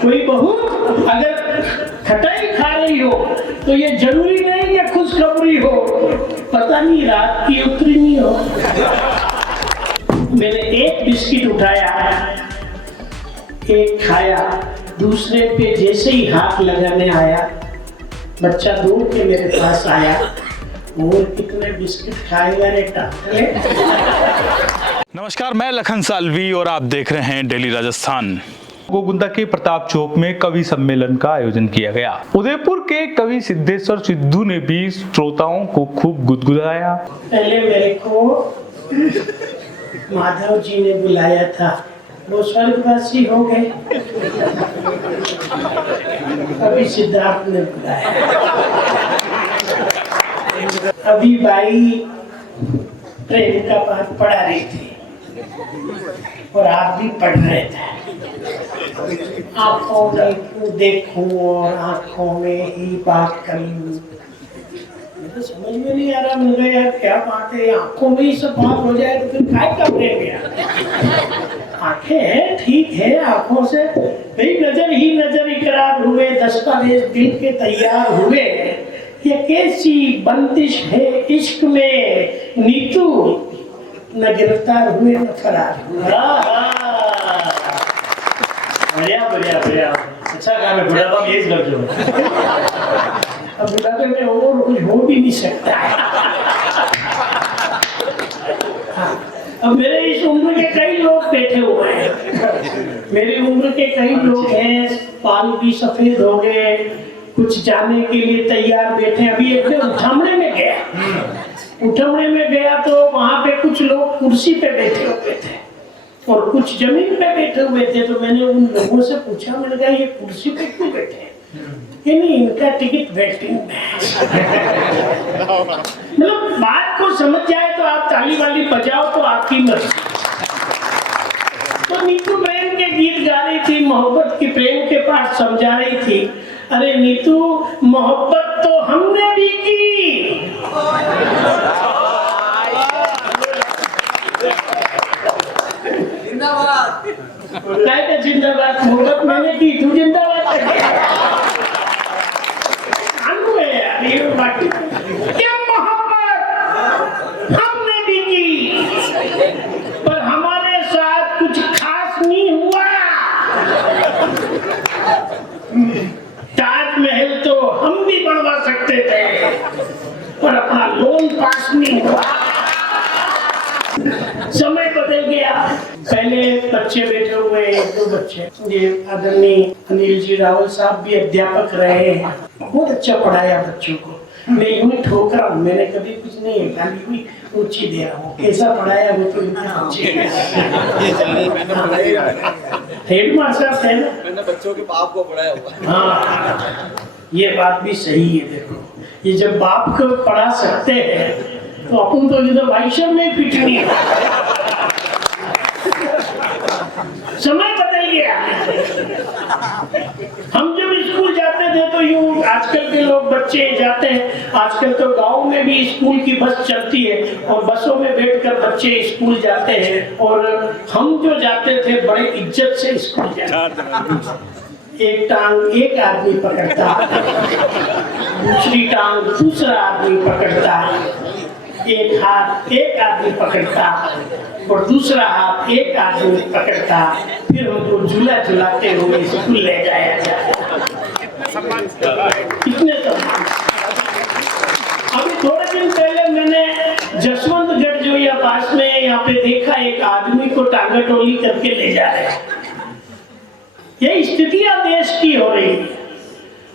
कोई बहू अगर खटाई खा रही हो तो ये जरूरी नहीं कि खुशखबरी हो, पता नहीं रात की उतरी नहीं हो। मैंने एक बिस्किट उठाया, एक खाया, दूसरे पे जैसे ही हाथ लगाने आया बच्चा दौड़ के मेरे पास आया, और कितने बिस्किट खाएगा रे टाकले। नमस्कार, मैं लखन सालवी और आप देख रहे हैं डेली राजस्थान। गोगुंदा के प्रताप चौक में कवि सम्मेलन का आयोजन किया गया। उदयपुर के कवि सिद्धेश्वर सिद्धू ने भी श्रोताओं को खूब गुदगुदाया। पहले मेरे को माधव जी ने बुलाया था, वो स्वर्गवासी हो गए। अभी सिद्धार्थ ने बुलाया, अभी बाई प्रेम का पाठ पढ़ा रही थी और आप भी पढ़ रहे थे। आंखों में क्यों देखूं और आंखों में ही बात करूं, तो समझ में नहीं आ रहा मुझे यार क्या बात है। आंखों में ही सब बात हो जाए तो फिर काय का प्रेम यार। आंखें हैं ठीक है, आंखों से भाई नजर ही नजर इकरार हुए, दस्तावेज दिल के तैयार हुए। ये कैसी बंदिश है इश्क में, नीतू न गिरफ्तार हुए न फरार हुए। बढ़िया बढ़िया बढ़िया, अच्छा काम है। बुढ़ापा में एज लग जाओ। अब बुढ़ापे में और कुछ हो भी नहीं सकता है। अब मेरे इस उम्र के कई लोग बैठे हुए हैं, मेरी उम्र के कई लोग हैं, बाल भी सफेद हो गए, कुछ जाने के लिए तैयार बैठे। अभी एक उठमने में गया, उठमने में गया तो वहां पे कुछ लोग कुर्सी पे बैठे हुए थे और कुछ जमीन पे बैठे हुए थे। तो मैंने उन लोगों से पूछा, मैंने कहा ये कुर्सी पे क्यों बैठे? ये नहीं, इनका टिकट वेटिंग में। मतलब बात को समझ जाए तो आप ताली वाली बजाओ तो आपकी मर्जी। तो नीतू प्रेम के गीत गा रही थी, मोहब्बत की प्रेम के पाठ समझा रही थी। अरे नीतू, मोहब्बत तो हमने भी की, जिंदाबाद। मोहब्बत मैंने की, तू जिंदाबाद। क्या मोहब्बत हमने भी की, पर हमारे साथ कुछ खास नहीं हुआ। ताजमहल तो हम भी बनवा सकते थे, पर अपना लोन पास नहीं हुआ। समय बदल गया। पहले बच्चे बैठे हुए, एक दो बच्चे, ये आदरणीय अनिल जी रावल साहब भी अध्यापक रहे हैं, बहुत अच्छा पढ़ाया बच्चों को। मैं यूं ही ठोक रहा हूँ, मैंने कभी कुछ नहीं है, खाली हुई ऊंची दे रहा हूँ। कैसा पढ़ाया वो तो हेड मास्टर थे ना, मैंने बच्चों के बाप को पढ़ाया हुआ। हाँ, ये बात भी सही है। देखो, ये जब बाप को पढ़ा सकते हैं तो अपन तो इधर वाइशर में पिटनी है। समय बदल गया। हम जब स्कूल जाते थे तो यूं, आजकल के लोग बच्चे जाते हैं, आजकल तो गांव में भी स्कूल की बस चलती है और बसों में बैठकर बच्चे स्कूल जाते हैं। और हम जो जाते थे बड़े इज्जत से स्कूल जाते। एक टांग एक आदमी पकड़ता, दूसरी टांग दूसरा आदमी पकड़ता, एक हाथ एक आदमी पकड़ता और दूसरा हाथ एक आदमी पकड़ता। फिर हमको झूला झुलाते हुए स्कूल ले जाया जाता। कितने सम्मान। अभी थोड़े दिन पहले मैंने जसवंतगढ़ जो यहाँ पास में यहाँ पे देखा, एक आदमी को टांगा टोली करके ले जा रहे हैं। ये स्थितियां देश की हो रही है।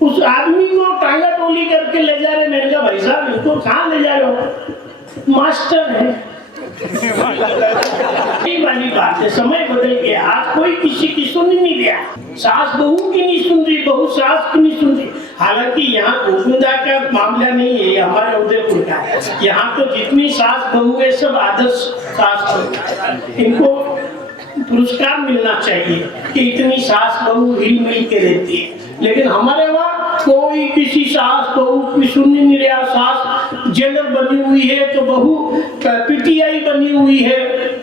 उस आदमी को टांगा टोली करके ले जा रहे। मैंने कहा भाई साहब इसको कहाँ ले जा रहे हो? मास्टर है। वाली बात है, समय बदल गया। आज कोई किसी की सुन नहीं रहा, सास बहू की नहीं सुन रही, बहू सास की नहीं सुन रही। हालांकि यहाँ गोविंदा का मामला नहीं है, ये हमारे उदयपुर का है। यहाँ तो जितनी सास बहू है सब आदर्श सास बहू, इनको पुरस्कार मिलना चाहिए कि इतनी सास बहू हिल मिल के रहती है। लेकिन हमारे वहाँ कोई किसी सास बहू की सुन नहीं रहा। सास जेलर बनी हुई है तो बहू पीटीआई बनी हुई है,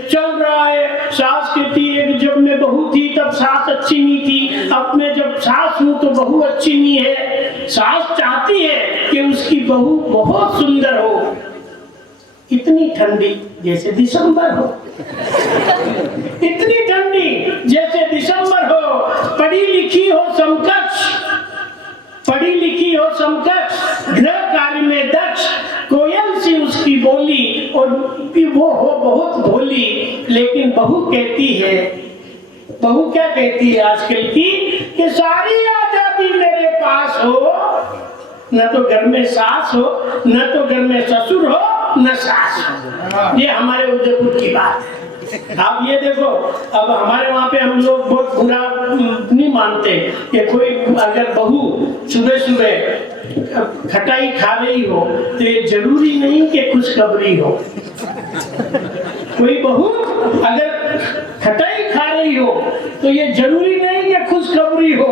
चल रहा है। सास कहती है कि जब मैं बहू थी तब सास अच्छी नहीं थी, अब मैं जब तो बहू अच्छी नहीं है, सास चाहती है कि उसकी बहू बहुत सुंदर हो, इतनी ठंडी जैसे दिसंबर हो, इतनी ठंडी जैसे दिसंबर हो, पढ़ी लिखी हो समकक्ष, पढ़ी लिखी हो समकक्ष, गृह कार्य में दक्ष, कोयल सी उसकी बोली और वो हो बहुत भोली, लेकिन बहू कहती है, बहू क्या कहती है आजकल की, कि सारी आजादी मेरे पास हो, न तो घर में सास हो, न तो घर में ससुर हो, न सास हो। ये हमारे उदयपुर की बात है। आप ये देखो, अब हमारे वहाँ पे हम लोग बहुत बुरा नहीं मानते कि कोई अगर बहू सुबह सुबह खटाई खा रही हो तो ये जरूरी नहीं कि खुशखबरी हो। कोई बहू अगर खटाई खा रही हो तो ये जरूरी नहीं कि खुशखबरी हो,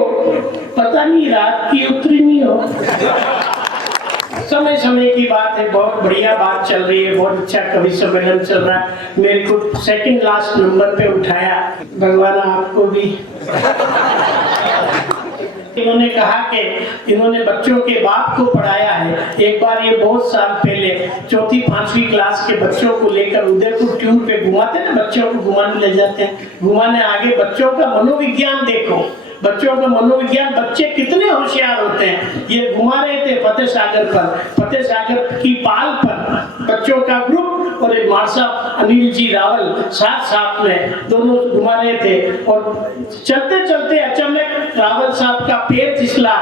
पता नहीं रात की उतरी नहीं हो। समय समय की बात है, बहुत बढ़िया बात चल रही है, बहुत अच्छा कवि सम्मेलन चल रहा है। मेरे को सेकंड लास्ट नंबर पे उठाया, भगवान आपको भी। इन्होंने कहा कि इन्होंने बच्चों के बाप को पढ़ाया है। एक बार ये बहुत साल पहले 4वीं 5वीं क्लास के बच्चों को लेकर उदयपुर टूर पे घुमाते ना, बच्चों को घुमाने ले जाते हैं, घुमाने आगे बच्चों का मनोविज्ञान देखो, बच्चों का मनोविज्ञान, बच्चे कितने होशियार होते हैं। ये घुमा रहे थे फतेह सागर पर, फतेह सागर की पाल पर बच्चों का ग्रुप, और एक मार साहब अनिल जी रावल साथ साथ में दोनों घुमा रहे थे। और चलते चलते अचानक रावल साहब का पैर फिसला,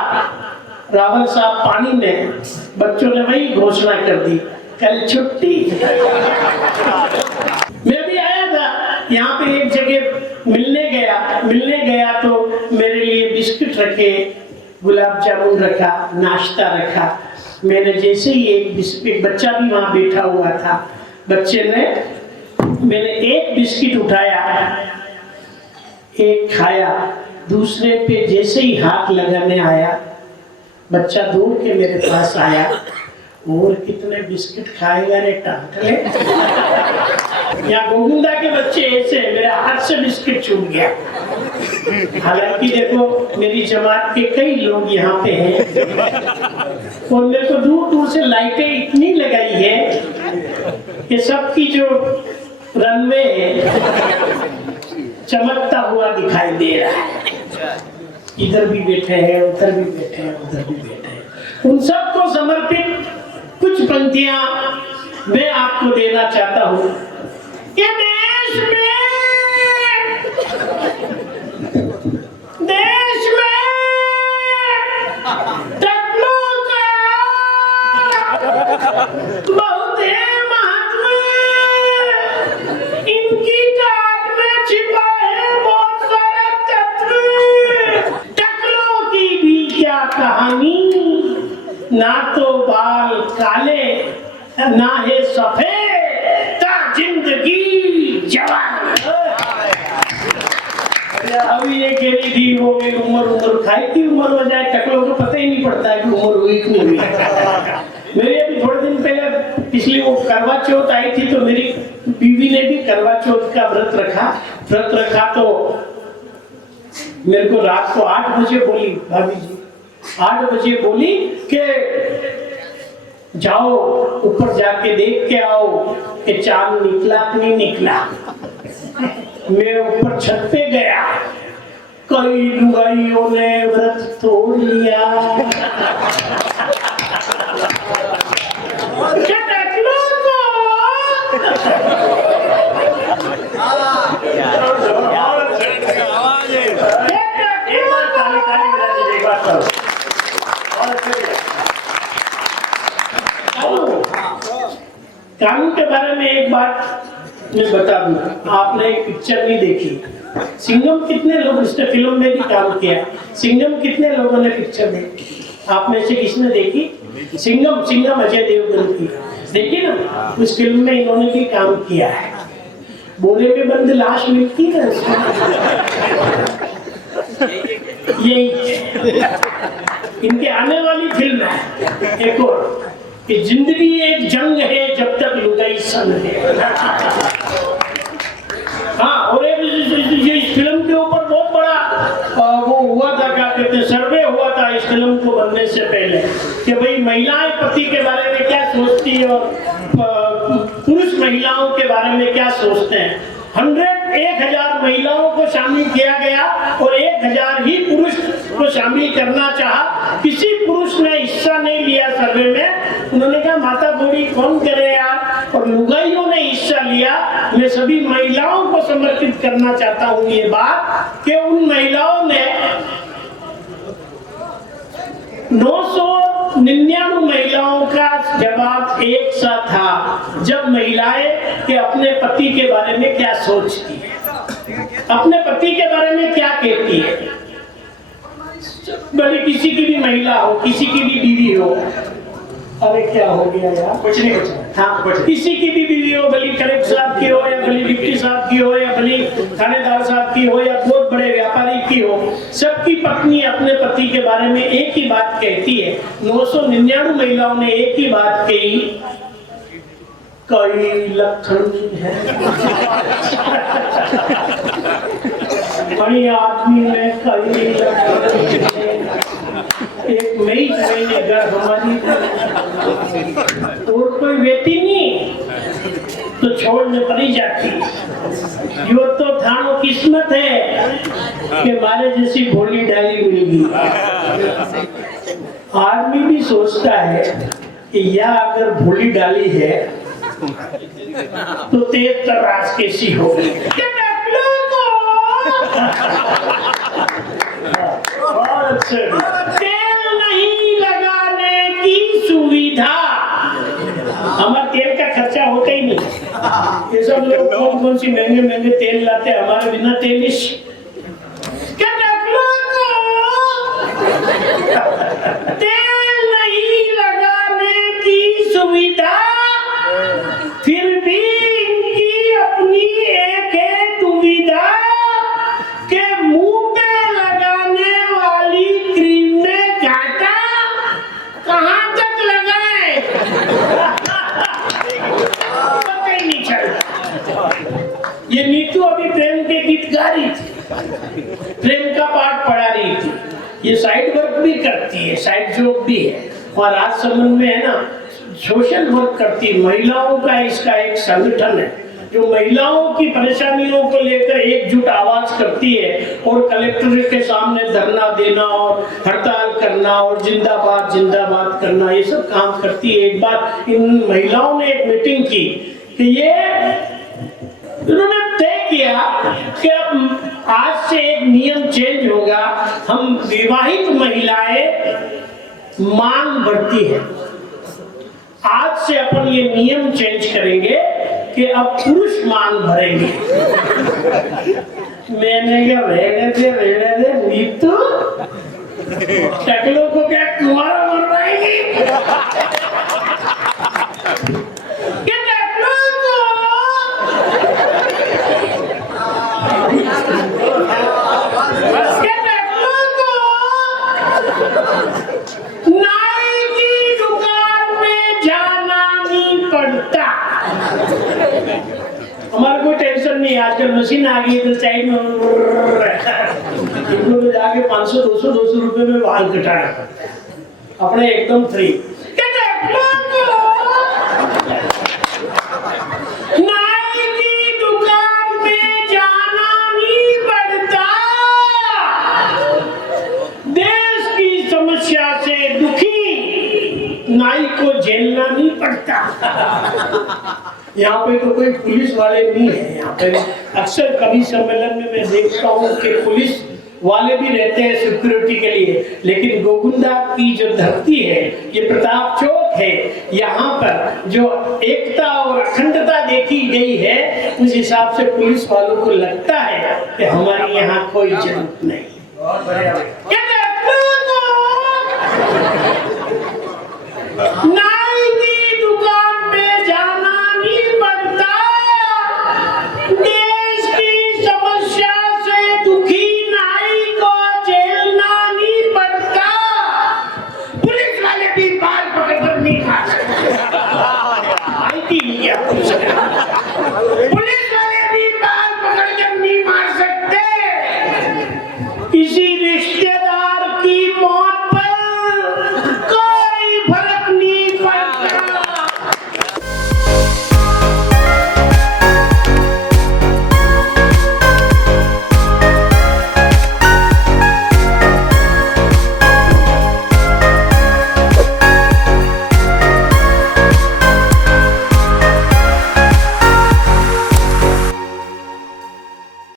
रावल साहब पानी में, बच्चों ने वही घोषणा कर दी, कल छुट्टी। मैं भी आया था यहाँ पे, एक जगह मिलने गया तो मेरे लिए बिस्किट रखे, गुलाब जामुन रखा, नाश्ता रखा। मैंने जैसे ही एक बच्चा भी वहां बैठा हुआ था, बच्चे ने, मैंने एक बिस्किट उठाया, एक खाया, दूसरे पे जैसे ही हाथ लगाने आया, बच्चा दौड़ के मेरे पास आया, और कितने बिस्किट खाएगा रे टांटले। या गोविंदा के बच्चे ऐसे, मेरे हाथ से बिस्किट छूट गया। हालांकि देखो मेरी जमात के कई लोग यहाँ पे हैं, और मेरे को दूर दूर से लाइटें इतनी लगाई है कि सबकी जो रनवे है चमकता हुआ दिखाई दे रहा है। इधर भी बैठे हैं, उधर भी बैठे हैं, उधर भी बैठे हैं। उन सबको समर्पित कुछ पंक्तियां मैं आपको देना चाहता हूं। ये देश में टकलों का बहुत है महत्व, इनकी डांट में छिपा है बहुत सारा तत्व। टकलों की भी क्या कहानी, ना तो बाल काले ना है सफेद, ता जिंदगी जवान। अभी ये कह रही थी वो मेरी उम्र खाई की उम्र हो जाए, टकलों को पता ही नहीं पड़ता है कि उम्र हुई कि नहीं हुई। मेरे अभी थोड़े दिन पहले पिछली वो करवा चौथ आई थी, तो मेरी बीवी ने भी करवा चौथ का व्रत रखा तो मेरे को रात को 8 बजे बोली, भाभी जी 8 बजे बोली कि जाओ ऊपर जाके देख के आओ कि चांद निकला कि नहीं निकला। मैं ऊपर छत पे गया, कई लुगाइयों ने व्रत तोड़ लिया। कानून के बारे में एक बात मैं बता दूं, आपने एक पिक्चर नहीं देखी सिंघम, कितने लोग इसने फिल्म में भी काम किया, सिंघम कितने लोगों ने पिक्चर देखी? आप में से किसने देखी? सिंघम अजय देवगन की देखी ना, उस फिल्म में इन्होंने भी काम किया है। बोले में बंद लाश मिलती है यही इनके आने वाली फिल्म है एक और, कि जिंदगी एक जंग है जब तक लुगाई संग है। हाँ, और ये इस फिल्म के ऊपर बहुत बड़ा वो हुआ था, क्या कहते हैं, सर्वे हुआ फिल्म को बनने से पहले कि भाई महिलाएं पति के बारे में क्या सोचती है और पुरुष महिलाओं के बारे में क्या सोचते हैं। 1000 महिलाओं को शामिल किया गया और 1000 ही पुरुष को शामिल करना चाहा। किसी पुरुष ने हिस्सा नहीं लिया सर्वे में। उन्होंने कहा माता बूढ़ी कौन करे यार, और लुगाइयों ने हिस्सा लिया। मैं सभी महिलाओं को समर्पित करना चाहता हूँ ये बात कि उन महिलाओं ने 999 महिलाओं का जवाब एक सा था। जब महिलाएं कि अपने पति के बारे में क्या सोचती है, अपने पति के बारे में क्या कहती है, भले किसी की भी महिला हो, किसी की भी बीवी हो। अरे क्या हो गया यार, कुछ नहीं हाँ, किसी की भी बीवी हो, भली कलेक्टर साहब की हो या भली डिप्टी साहब की हो या भली थानेदार साहब की हो या बहुत बड़े व्यापारी की हो, सबकी पत्नी अपने पति के बारे में एक ही बात कहती है। 999 महिलाओं ने एक ही बात कही, कई लक्षण है बड़ी आदमी में कई लक्षण है। एक मई महीने घर हमारी और कोई बेटी नहीं तो छोड़ने पड़ी जाती। यो तो थानो किस्मत है कि मारे जैसी भोली डाली मिलेगी। आदमी भी सोचता है कि यह अगर भोली डाली है तो तेज तर्रास कैसी होगी। तेल नहीं लगाने की सुविधा, हमारे तेल का खर्चा होता ही नहीं। ये सब लोग कौन कौन सी महंगे महंगे तेल लाते हैं, हमारे बिना तेल तेल नहीं लगाने की सुविधा, फिर भी इनकी अपनी एक है दुविधा के मुंह पे लगाने वाली क्रीम में घाटा कहां तक लगाए पता ही नहीं चलता। ये नीतू अभी प्रेम के गीत गा रही थी, प्रेम का पाठ पढ़ा रही थी। ये साइड वर्क भी करती है, साइड जॉब भी है और आज संबंध में है ना सोशल वर्क करती है। महिलाओं का इसका एक संगठन है जो महिलाओं की परेशानियों को लेकर एकजुट आवाज करती है और कलेक्ट्रेट के सामने धरना देना और हड़ताल करना और जिंदाबाद जिंदाबाद करना, ये सब काम करती है। एक बार इन महिलाओं ने एक मीटिंग की कि ये उन्होंने तय किया कि आज से एक नियम चेंज होगा। हम विवाहित महिलाएं मांग भरती है, आज से अपन ये नियम चेंज करेंगे कि अब पुरुष मांग भरेंगे। मैंने क्या रहने दे नीतू, टकलों को क्या कुंवारा मरवाएगी? हमारा कोई टेंशन नहीं, आजकल मशीन आ गई तो साइड में जाके 500-200 रुपए में बाल कटाना पड़ता है, अपने एकदम फ्री। नाई की दुकान में जाना नहीं पड़ता, देश की समस्या से दुखी नाई को झेलना नहीं पड़ता। यहाँ पे तो कोई पुलिस वाले नहीं है। यहाँ पे अक्सर कवि सम्मेलन में मैं देखता हूँ कि पुलिस वाले भी रहते हैं सिक्योरिटी के लिए, लेकिन गोकुंदा की जो धरती है, ये प्रताप चौक है, यहाँ पर जो एकता और अखंडता देखी गई है, उस हिसाब से पुलिस वालों को लगता है कि हमारे यहाँ कोई जरूरत नहीं। बहुत बढ़िया।